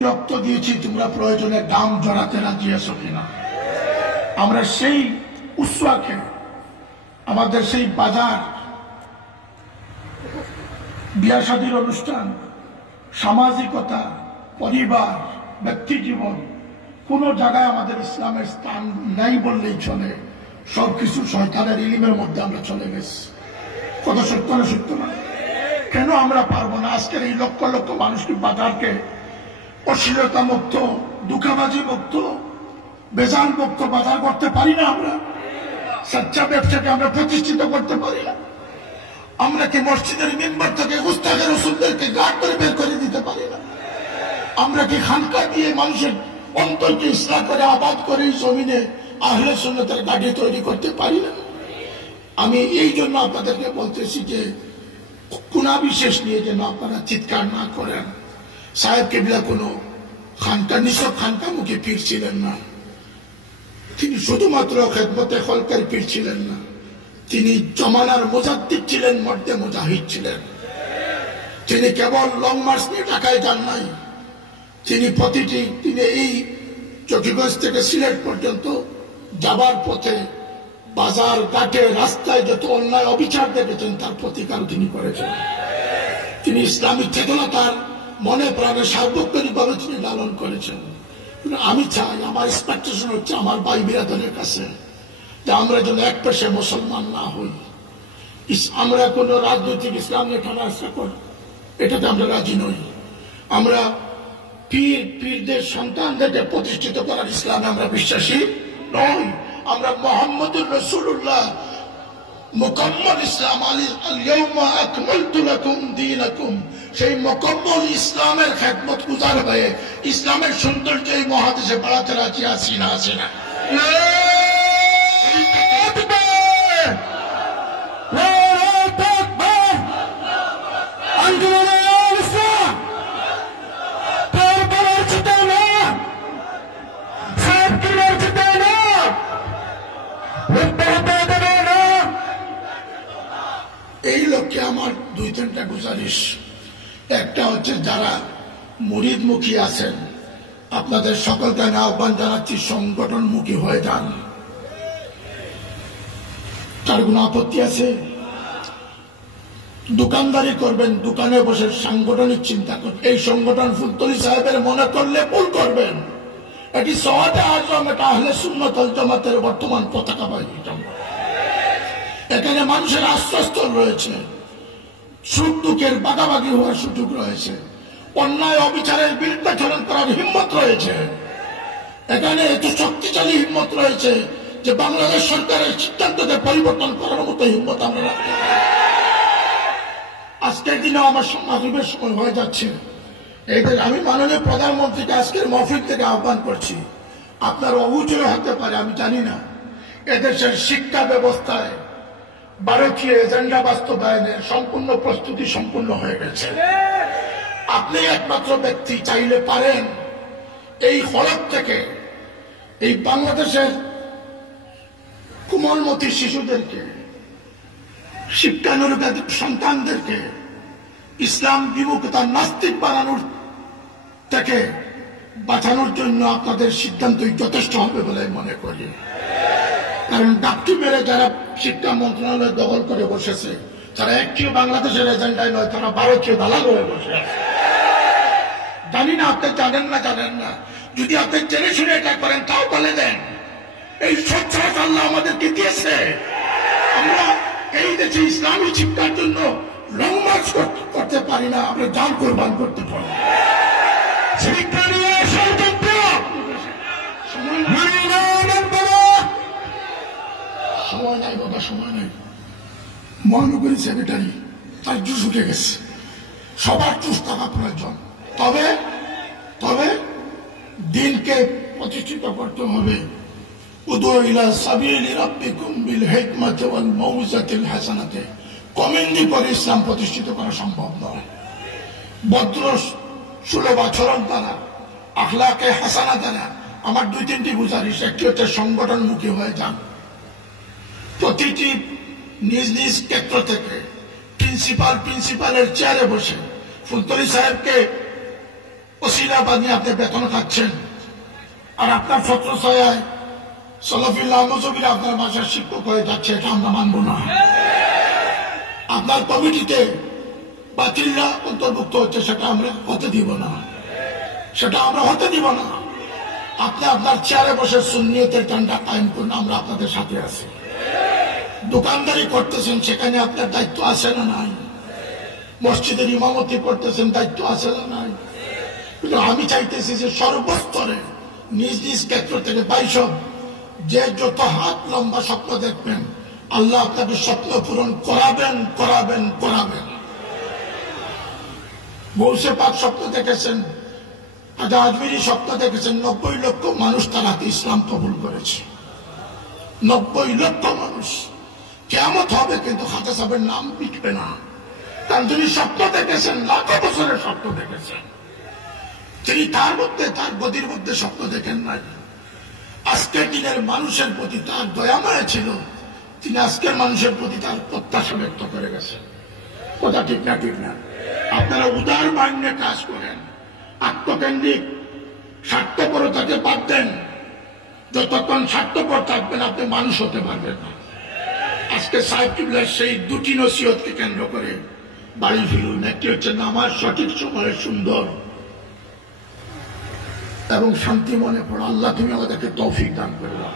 রক্ত দিয়েছি, তোমরা প্রয়োজনে দাম জড়াতে রাজি আছো কিনা? আমরা সেই উৎসাহে আমাদের সেই বাজার, বিয়া শাদীর অনুষ্ঠান, সামাজিকতা, পরিবার, ব্যক্তি জীবন, কোন জায়গায় আমাদের ইসলামের স্থান নাই বললেই চলে। সবকিছু শয়তানের ইলমের মধ্যে আমরা চলে গেছি। কত সত্য না সত্য না? কেন আমরা পারবো না আজকের এই লক্ষ লক্ষ মানুষকে বাজারকে অশ্লীলতা মুক্ত, ধোঁকাবাজি মুক্ত, বেজাল মুক্ত বাজার করতে পারি না? আমরা সচ্চা ব্যবসাকে আমরা প্রতিষ্ঠিত করতে পারি না? আমরা কি মসজিদের মেম্বার থেকে উস্তাদের রসুলদেরকে গাঢ় করে বের করে দিতে পারি না? আমরা কি খানকা দিয়ে মানুষের অন্তরকে ইসলাম করে আবাদ করে এই জমিনে আহলে সুন্নতের গাড়ি তৈরি করতে পারি না? আমি এই জন্য আপনাদেরকে বলতেছি যে কুনা বিশেষ নিয়ে যেন আপনারা চিৎকার না করেন। সাহেব কেবলা কোনো খানকা নিছক খানকা মুখে পীর ছিলেন না, তিনি শুধুমাত্র খেদমতে খলকের পীর ছিলেন না, তিনি জমানার মুজাদ্দিদ ছিলেন, মর্দে মুজাহিদ ছিলেন। তিনি কেবল লং মার্চ নিয়ে ঢাকায় যান নাই, তিনি এই চকিগঞ্জ থেকে সিলেট পর্যন্ত যাবার পথে বাজার ঘাটে রাস্তায় যত অন্যায় অবিচার দেখেছেন তার প্রতিকার তিনি করেছেন। তিনি ইসলামিক চেতনা তার মনে প্রাণে সার্বক্ষণিকভাবে তিনি লালন করেছেন। আমি চাই, আমার এক্সপেকটেশন হচ্ছে আমার ভাই বিরাদরের কাছে যে আমরা যেন এক পেশে মুসলমান না হই। আমরা কোন রাজনৈতিক ইসলাম নিয়ে খেলা করি, এটাতে আমরা রাজি নই। আমরা পীরদের সন্তানদেরকে প্রতিষ্ঠিত করার ইসলামে আমরা বিশ্বাসী নই। আমরা মুহাম্মদুর রাসূলুল্লাহ মুকাম্মাল ইসলাম আল-ইয়াওমা আকমালতু লাকুম দীনাকুম, সেই মুকাম্মাল ইসলামের খেদমত গুজার হয়ে ইসলামের সৌন্দর্য এই মহাদেশে বাড়াতে রাজি আছি না? আছে না? এই লক্ষ্যে আমার দুই তিনটা গুজারিশ। একটা হচ্ছে যারা মুরিদমুখী আছেন, আপনাদের সকলকে আমি আহ্বান জানাচ্ছি সংগঠনমুখী হয়ে যান। তার কোনো আপত্তি আছে? দোকানদারি করবেন, দোকানে বসে সাংগঠনিক চিন্তা করবেন। এই সংগঠন ফুলতলি সাহেবের মনে করলে ভুল করবেন। এটি সওয়াদে আজম, এটা আহলে সুন্নাত ওয়াল জামাতের বর্তমান পতাকা বাহী। এখানে মানুষের আশ্রয়স্থল রয়েছে, সুখ দুঃখের বাগাবাগি হওয়ার সুযোগ রয়েছে, অন্যায় অবিচারের বিরুদ্ধাচরণ করার হিম্মত রয়েছে। এখানে এত শক্তিশালী হিম্মত রয়েছে যে বাংলাদেশ সরকারের সিদ্ধান্তকে পরিবর্তন করার মতো হিম্মত আমরা রাখতে পারি। আজকের দিনে আমার মাগরিবের সময় হয়ে যাচ্ছে, এদের আমি মাননীয় প্রধানমন্ত্রীকে আজকের মাহফিল থেকে আহ্বান করছি। আপনার অবুঝে হতে পারে, আমি জানি না, এদেশের শিক্ষা ব্যবস্থায় ভারতীয় এজেন্ডা বাস্তবায়নে সম্পূর্ণ প্রস্তুতি সম্পূর্ণ হয়ে গেছে। আপনি একমাত্র ব্যক্তি চাইলে পারেন এই হলক থেকে এই বাংলাদেশের কোমলমতি শিশুদেরকে, শিক্ষানুরাগী সন্তানদেরকে ইসলাম বিমুখতা নাস্তিক বানানোর থেকে বাঁচানোর জন্য আপনাদের সিদ্ধান্তই যথেষ্ট হবে বলে মনে করি। কারণ ডাকটি মেরে যারা শিক্ষা মন্ত্রণালয় দখল করে বসেছে, তারা একটিও বাংলাদেশের এজেন্ডায় নয়, তারা ভারতীয় দালাল হয়ে বসে আছে। জানি না আপনি জানেন না, যদি আপনি জেনে শুনে এটা করেন তাও বলে দেন। এই স্বচ্ছতা আল্লাহ আমাদেরকে দিয়েছে। আমরা এই দেশে ইসলামী শিক্ষার জন্য লং মার্চ করতে পারি না, আমরা জান কোরবান করতে পারি। শিক্ষা নিয়ে সময় নাই বাবা, সময় নাই। মহানগরী সেক্রেটারি তার জুস উঠে গেছে, সবার জুস থাকা প্রয়োজন। তবে দিনকে প্রতিষ্ঠিত করতে হবে। উদু ইলা সাবিলি রাব্বিকুম বিল হিকমাতি ওয়াল মাউইজাতিল হাসানাতি, কমেন্ডি করে ইসলাম প্রতিষ্ঠিত করা সম্ভব নয়। ভদ্র সুলভ আচরণ দ্বারা, আখলাকে হাসানা দ্বারা। আমার দুই তিনটি গুজারিশ। একটি হচ্ছে সংগঠনমুখী হয়ে যান। প্রতিটি নিজ নিজ ক্ষেত্র থেকে প্রিন্সিপালের চেয়ারে বসে ফুলতলি সাহেবকে ওসিলা বানিয়ে আপনি বেতন খাচ্ছেন, আর আপনার ছত্রছায়ায় সলাফিল্লাহ মজুবিরা আপনার বাসার শিক্ষক হয়ে যাচ্ছে, এটা আমরা মানব না। আপনার কমিটিতে বাতিলরা অন্তর্ভুক্ত হচ্ছে, সেটা আমরা হতে দিব না, সেটা আমরা হতে দিব না। আপনি আপনার চেয়ারে বসে সুন্নিয়তের ঝান্ডা কায়েম করুন, আমরা আপনাদের সাথে আছি। দোকানদারি করতেছেন, সেখানে আপনার দায়িত্ব আছে না নাই? মসজিদের ইমামতি করতেছেন, দায়িত্ব আছে না নাই? কিন্তু আমি চাইতেছি যে সর্বস্তরে নিজ নিজ ক্ষেত্র থেকে বাইসব যে যত হাত লম্বা স্বপ্ন দেখবেন, আল্লাহ আপনাকে স্বপ্ন পূরণ করাবেন করাবেন করাবেন। গৌসে পাক স্বপ্ন দেখেছেন, খাজা আজমিরি স্বপ্ন দেখেছেন, 90 লক্ষ মানুষ তার হাতে ইসলাম কবুল করেছে। 90 লক্ষ মানুষ। কিয়ামত হবে, কিন্তু খাজা সাহেবের নাম মিটবে না, কারণ তিনি স্বপ্ন দেখেছেন, লাখো বছরের স্বপ্ন দেখেছেন। তিনি তার মধ্যে, তার গদির মধ্যে স্বপ্ন দেখেন নাই। আজকের দিনের মানুষের প্রতি তার দয়াময় ছিল, তিনি আজকের মানুষের প্রতি তার প্রত্যাশা ব্যক্ত করে গেছেন। কথা ঠিক না? ঠিক না? আপনারা উদার মাইন্ডে কাজ করেন, আত্মকেন্দ্রিক স্বার্থপরতাকে বাদ দেন। যতক্ষণ স্বার্থপর থাকবেন, আপনি মানুষ হতে পারবেন না। আজকে সাহেব কিবলার সেই দুটি নসিহতকে কেন্দ্র করে বাড়ি ফিরুন। একটি হচ্ছে নামাজ সঠিক সময়ে সুন্দর এবং শান্তি মনে পড়ো। আল্লাহ তুমি আমাদেরকে তৌফিক দান করে দাও।